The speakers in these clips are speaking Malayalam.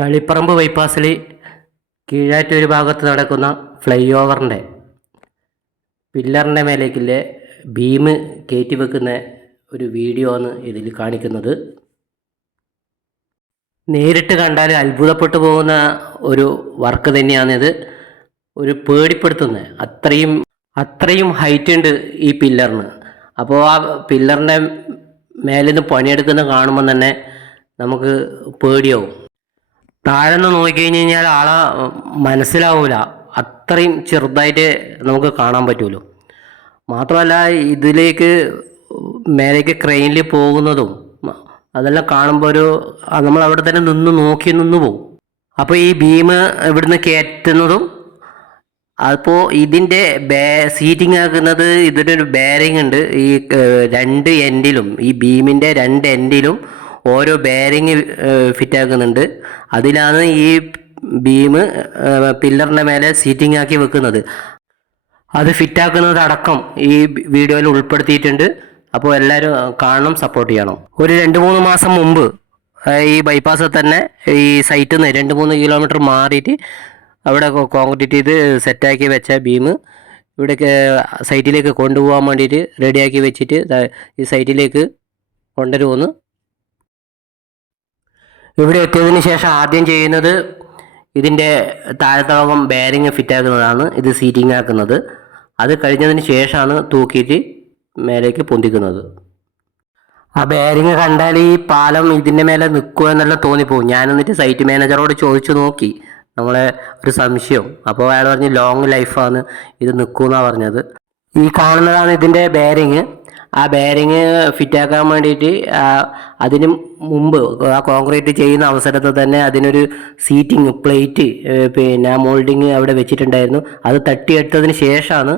തളിപ്പറമ്പ് ബൈപ്പാസിൽ കീഴാറ്റൂർ ഭാഗത്ത് നടക്കുന്ന ഫ്ലൈ ഓവറിൻ്റെ പില്ലറിൻ്റെ മേലേക്കില്ലേ ബീം കയറ്റി വെക്കുന്ന ഒരു വീഡിയോ ആണ് ഇതിൽ കാണിക്കുന്നത്. നേരിട്ട് കണ്ടാൽ അത്ഭുതപ്പെട്ടു പോകുന്ന ഒരു വർക്ക് തന്നെയാണിത്. ഒരു പേടിപ്പെടുത്തുന്നത് അത്രയും ഹൈറ്റ് ഉണ്ട് ഈ പില്ലറിന്. അപ്പോൾ ആ പില്ലറിൻ്റെ മേലിൽ നിന്ന് പണിയെടുക്കുന്ന കാണുമ്പോൾ തന്നെ നമുക്ക് പേടിയാവും. താഴെ നിന്ന് നോക്കിക്കഴിഞ്ഞ് കഴിഞ്ഞാൽ ആളെ മനസ്സിലാവൂല, അത്രയും ചെറുതായിട്ട് നമുക്ക് കാണാൻ പറ്റുമല്ലോ. മാത്രമല്ല ഇതിലേക്ക് മേലേക്ക് ക്രെയിനിൽ പോകുന്നതും അതെല്ലാം കാണുമ്പോൾ നമ്മൾ അവിടെ തന്നെ നിന്ന് പോകും. അപ്പോൾ ഈ ബീം ഇവിടുന്ന് കയറ്റുന്നതും അപ്പോൾ ഇതിൻ്റെ സീറ്റിംഗ് ആക്കുന്നത് ഇതിനൊരു ബെയറിംഗ് ഉണ്ട്. ഈ രണ്ട് എൻഡിലും, ഈ ബീമിൻ്റെ രണ്ട് എൻഡിലും ഓരോ ബെയറിങ് ഫിറ്റാക്കുന്നുണ്ട്. അതിലാണ് ഈ ബീം പില്ലറിൻ്റെ മേലെ സീറ്റിംഗ് ആക്കി വെക്കുന്നത്. അത് ഫിറ്റാക്കുന്നത് അടക്കം ഈ വീഡിയോയിൽ ഉൾപ്പെടുത്തിയിട്ടുണ്ട്. അപ്പോൾ എല്ലാവരും കാണണം, സപ്പോർട്ട് ചെയ്യണം. ഒരു 2-3 മാസം മുമ്പ് ഈ ബൈപ്പാസിൽ തന്നെ ഈ സൈറ്റിൽ നിന്ന് 2-3 കിലോമീറ്റർ മാറിയിട്ട് അവിടെ കോൺക്രീറ്റ് ചെയ്ത് സെറ്റാക്കി വെച്ച ബീം ഇവിടെ സൈറ്റിലേക്ക് കൊണ്ടുപോകാൻ വേണ്ടിയിട്ട് റെഡിയാക്കി വെച്ചിട്ട് ഈ സൈറ്റിലേക്ക് കൊണ്ടുവരുമെന്ന്. ഇവിടെ എത്തിയതിന് ശേഷം ആദ്യം ചെയ്യുന്നത് ഇതിൻ്റെ താഴത്തോളം ബെയറിങ് ഫിറ്റാക്കുന്നതാണ്, ഇത് സീറ്റിംഗ് ആക്കുന്നത്. അത് കഴിഞ്ഞതിന് ശേഷമാണ് തൂക്കിയിട്ട് മേലേക്ക് പൊന്തിക്കുന്നത്. ആ ബെയറിങ് കണ്ടാൽ ഈ പാലം ഇതിൻ്റെ മേലെ നിൽക്കുക എന്നെല്ലാം തോന്നിപ്പോവും. ഞാൻ എന്നിട്ട് സൈറ്റ് മാനേജറോട് ചോദിച്ചു നോക്കി നമ്മളെ ഒരു സംശയം. അപ്പോൾ അയാൾ പറഞ്ഞ് ലോങ് ലൈഫാണ്, ഇത് നിൽക്കുമെന്നാണ് പറഞ്ഞത്. ഈ കാണുന്നതാണ് ഇതിൻ്റെ ബെയറിങ്. ആ ബെയറിങ് ഫിറ്റാക്കാൻ വേണ്ടിയിട്ട് അതിന് മുമ്പ് ആ കോൺക്രീറ്റ് ചെയ്യുന്ന അവസരത്തിൽ തന്നെ അതിനൊരു സീറ്റിംഗ് പ്ലേറ്റ് പിന്നെ മോൾഡിങ് അവിടെ വെച്ചിട്ടുണ്ടായിരുന്നു. അത് തട്ടിയെടുത്തതിന് ശേഷമാണ്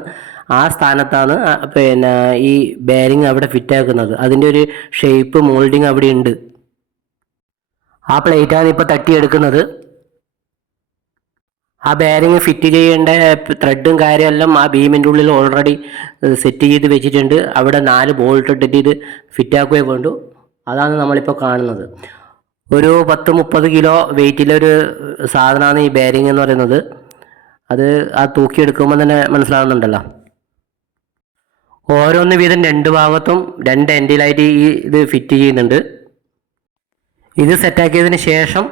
ആ സ്ഥാനത്താണ് പിന്നെ ഈ ബെയറിങ് അവിടെ ഫിറ്റാക്കുന്നത്. അതിൻ്റെ ഒരു ഷേപ്പ് മോൾഡിങ് അവിടെ ഉണ്ട്. ആ പ്ലേറ്റാണ് ഇപ്പോൾ തട്ടിയെടുക്കുന്നത്. ആ ബെയറിങ് ഫിറ്റ് ചെയ്യേണ്ട ത്രെഡും കാര്യമെല്ലാം ആ ബീമിൻ്റെ ഉള്ളിൽ ഓൾറെഡി സെറ്റ് ചെയ്ത് വെച്ചിട്ടുണ്ട്. അവിടെ 4 ബോൾട്ട് ഇട്ടിട്ട് ഇത് ഫിറ്റാക്കുകയേ വേണ്ടു. അതാണ് നമ്മളിപ്പോൾ കാണുന്നത്. ഒരു 10-30 കിലോ വെയിറ്റിലൊരു സാധനമാണ് ഈ ബെയറിങ് എന്ന് പറയുന്നത്. അത് ആ തൂക്കിയെടുക്കുമ്പോൾ തന്നെ മനസ്സിലാകുന്നുണ്ടല്ലോ. ഓരോന്ന് വീതം 2 ഭാഗത്തും 2 എൻഡിലായിട്ട് ഈ ഇത് ഫിറ്റ് ചെയ്യുന്നുണ്ട്. ഇത് സെറ്റാക്കിയതിന് ശേഷം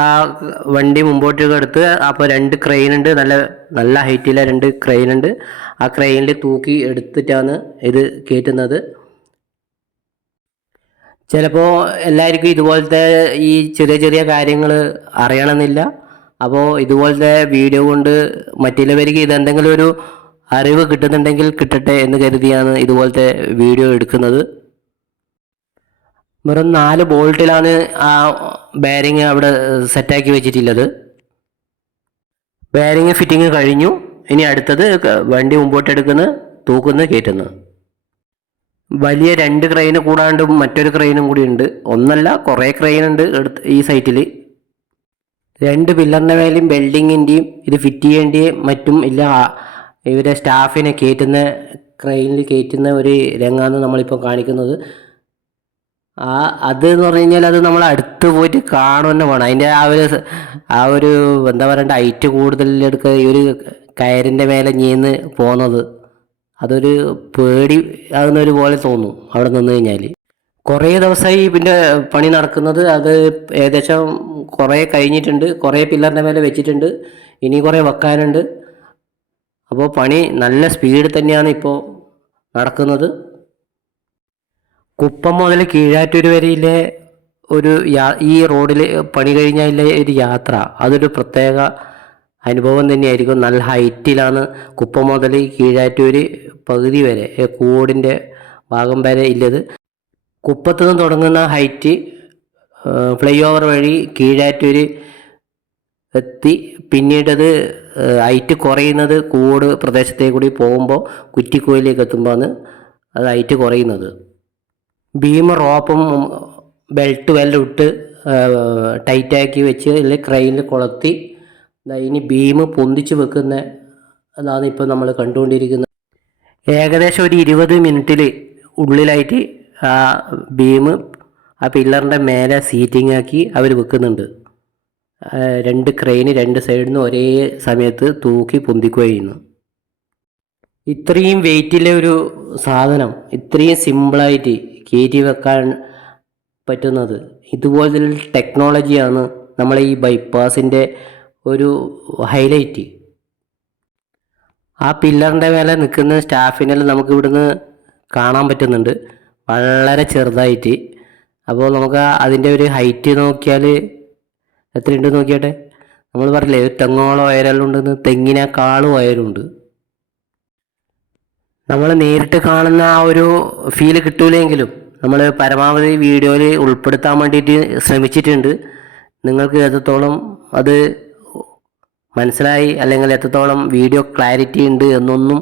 ആ വണ്ടി മുമ്പോട്ടേക്ക് എടുത്ത് അപ്പോൾ 2 ക്രെയിൻ ഉണ്ട്, നല്ല ഹൈറ്റിലെ 2 ക്രെയിൻ ഉണ്ട്. ആ ക്രെയിനിൽ തൂക്കി എടുത്തിട്ടാണ് ഇത് കയറ്റുന്നത്. ചിലപ്പോൾ എല്ലാവർക്കും ഇതുപോലത്തെ ഈ ചെറിയ കാര്യങ്ങൾ അറിയണമെന്നില്ല. അപ്പോൾ ഇതുപോലത്തെ വീഡിയോ കൊണ്ട് മറ്റുള്ളവർക്ക് ഇതെന്തെങ്കിലും ഒരു അറിവ് കിട്ടുന്നുണ്ടെങ്കിൽ കിട്ടട്ടെ എന്ന് കരുതിയാണ് ഇതുപോലത്തെ വീഡിയോ എടുക്കുന്നത്. വെറും 4 ബോൾട്ടിലാണ് ആ ബെയറിങ് അവിടെ സെറ്റാക്കി വെച്ചിട്ടുള്ളത്. ബെയറിങ് ഫിറ്റിങ് കഴിഞ്ഞു. ഇനി അടുത്തത് വണ്ടി മുമ്പോട്ടെടുക്കുന്ന, തൂക്കുന്ന, കയറ്റുന്നു. വലിയ 2 ക്രെയിന് കൂടാണ്ട് മറ്റൊരു ക്രെയിനും കൂടി ഉണ്ട്. ഒന്നല്ല, കുറേ ക്രെയിൻ ഉണ്ട് ഈ സൈറ്റിൽ. 2 പില്ലറിൻ്റെ മേലെയും വെൽഡിങ്ങിൻ്റെയും ഇത് ഫിറ്റ് ചെയ്യേണ്ടിയും മറ്റും ഇല്ല. ഇവരെ സ്റ്റാഫിനെ ക്രെയിനിൽ കയറ്റുന്ന ഒരു രംഗമാണ് നമ്മളിപ്പോൾ കാണിക്കുന്നത്. അത് എന്ന് പറഞ്ഞു കഴിഞ്ഞാൽ അത് നമ്മൾ അടുത്ത് പോയിട്ട് കാണുക തന്നെ വേണം. അതിൻ്റെ ആ ഒരു എന്താ പറയണ്ട, ഹൈറ്റ് കൂടുതലെടുക്കുക ഈ ഒരു കയറിൻ്റെ മേലെ ഞീന്ന് പോകുന്നത് അതൊരു പേടി ആകുന്നൊരു പോലെ തോന്നും അവിടെ നിന്ന് കഴിഞ്ഞാൽ. കുറേ ദിവസമായി ഇതിൻ്റെ പണി നടക്കുന്നത്. അത് ഏകദേശം കുറേ കഴിഞ്ഞിട്ടുണ്ട്. കുറേ പില്ലറിൻ്റെ മേലെ വെച്ചിട്ടുണ്ട്, ഇനി കുറേ വെക്കാനുണ്ട്. അപ്പോൾ പണി നല്ല സ്പീഡിൽ തന്നെയാണ് ഇപ്പോൾ നടക്കുന്നത്. കുപ്പം മുതൽ കീഴാറ്റൂർ വരെയിലെ ഈ റോഡിൽ പണി കഴിഞ്ഞാലെ ഒരു യാത്ര, അതൊരു പ്രത്യേക അനുഭവം തന്നെയായിരിക്കും. നല്ല ഹൈറ്റിലാണ് കുപ്പം മുതൽ കീഴാറ്റൂർ പകുതി വരെ, കൂടിൻ്റെ ഭാഗം വരെ ഇല്ലത്. കുപ്പത്തു നിന്ന് തുടങ്ങുന്ന ഹൈറ്റ് ഫ്ലൈ ഓവർ വഴി കീഴാറ്റൂർ എത്തി. പിന്നീടത് ഹൈറ്റ് കുറയുന്നത് കൂട് പ്രദേശത്തേക്ക് കൂടി പോകുമ്പോൾ കുറ്റിക്കോയിലേക്ക് എത്തുമ്പോഴാണ് അത് ഹൈറ്റ് കുറയുന്നത്. ബീം റോപ്പും ബെൽറ്റ് എല്ലാം ഇട്ട് ടൈറ്റാക്കി വെച്ച് അല്ലെങ്കിൽ ക്രെയിനിൽ കൊളുത്തി ഇനി ബീം പൊന്തിച്ച് വെക്കുന്ന അതാണ് ഇപ്പോൾ നമ്മൾ കണ്ടുകൊണ്ടിരിക്കുന്നത്. ഏകദേശം ഒരു 20 മിനിറ്റിൽ ഉള്ളിലായിട്ട് ആ ബീം ആ പില്ലറിൻ്റെ മേലെ സീറ്റിംഗ് ആക്കി അവർ വെക്കുന്നുണ്ട്. രണ്ട് ക്രെയിന് രണ്ട് സൈഡിൽ നിന്ന് ഒരേ സമയത്ത് തൂക്കി പൊന്തിക്കുകയും ചെയ്യുന്നു. ഇത്രയും വെയിറ്റിലെ ഒരു സാധനം ഇത്രയും സിമ്പിളായിട്ട് കയറ്റി വെക്കാൻ പറ്റുന്നത്, ഇതുപോലത്തെ ടെക്നോളജിയാണ് നമ്മളെ ഈ ബൈപ്പാസിൻ്റെ ഒരു ഹൈലൈറ്റ്. ആ പില്ലറിൻ്റെ മേലെ നിൽക്കുന്ന സ്റ്റാഫിനെല്ലാം നമുക്ക് ഇവിടുന്ന് കാണാൻ പറ്റുന്നുണ്ട്, വളരെ ചെറുതായിട്ട്. അപ്പോൾ നമുക്ക് അതിൻ്റെ ഒരു ഹൈറ്റ് നോക്കിയാൽ എത്രയുണ്ടെന്ന് നോക്കിയാട്ടെ. നമ്മൾ പറഞ്ഞില്ലേ ഒരു തെങ്ങോളം ഉയരെല്ലാം ഉണ്ടെന്ന്, തെങ്ങിനേക്കാളും ഉയരമുണ്ട്. നമ്മൾ നേരിട്ട് കാണുന്ന ആ ഒരു ഫീല് കിട്ടൂലെങ്കിലും നമ്മൾ പരമാവധി വീഡിയോയിൽ ഉൾപ്പെടുത്താൻ വേണ്ടിയിട്ട് ശ്രമിച്ചിട്ടുണ്ട്. നിങ്ങൾക്ക് എത്രത്തോളം അത് മനസ്സിലായി അല്ലെങ്കിൽ എത്രത്തോളം വീഡിയോ ക്ലാരിറ്റി ഉണ്ട് എന്നൊന്നും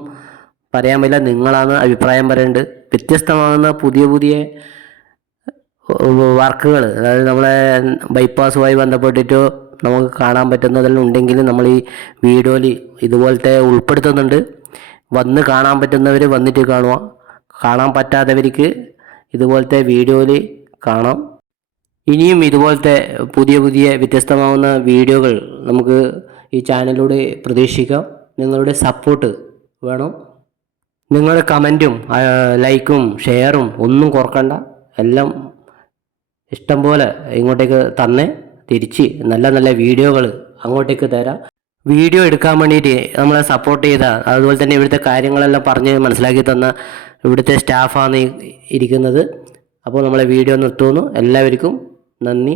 പറയാൻ പറ്റില്ല, നിങ്ങളാണ് അഭിപ്രായം പറയേണ്ടത്. വ്യത്യസ്തമാകുന്ന പുതിയ പുതിയ വർക്കുകൾ, അതായത് നമ്മളെ ബൈപ്പാസുമായി ബന്ധപ്പെട്ടിട്ടോ നമുക്ക് കാണാൻ പറ്റുന്നതെല്ലാം ഉണ്ടെങ്കിൽ നമ്മൾ ഈ വീഡിയോയിൽ ഇതുപോലത്തെ ഉൾപ്പെടുത്തുന്നുണ്ട്. വന്ന് കാണാൻ പറ്റുന്നവർ വന്നിട്ട് കാണുക, കാണാൻ പറ്റാത്തവർക്ക് ഇതുപോലത്തെ വീഡിയോയിൽ കാണാം. ഇനിയും ഇതുപോലത്തെ പുതിയ പുതിയ വ്യത്യസ്തമാകുന്ന വീഡിയോകൾ നമുക്ക് ഈ ചാനലിലൂടെ പ്രതീക്ഷിക്കാം. നിങ്ങളുടെ സപ്പോർട്ട് വേണം. നിങ്ങളുടെ കമൻറ്റും ലൈക്കും ഷെയറും ഒന്നും കുറക്കണ്ട, എല്ലാം ഇഷ്ടം പോലെ ഇങ്ങോട്ടേക്ക് തന്നെ തിരിച്ച് നല്ല നല്ല വീഡിയോകൾ അങ്ങോട്ടേക്ക് തരാം. വീഡിയോ എടുക്കാൻ വേണ്ടിയിട്ട് നമ്മളെ സപ്പോർട്ട് ചെയ്ത, അതുപോലെ തന്നെ ഇവിടുത്തെ കാര്യങ്ങളെല്ലാം പറഞ്ഞ് മനസ്സിലാക്കി തന്ന ഇവിടുത്തെ സ്റ്റാഫാണ് ഇരിക്കുന്നത്. അപ്പോൾ നമ്മളെ വീഡിയോ നിർത്തുന്നു. എല്ലാവർക്കും നന്ദി.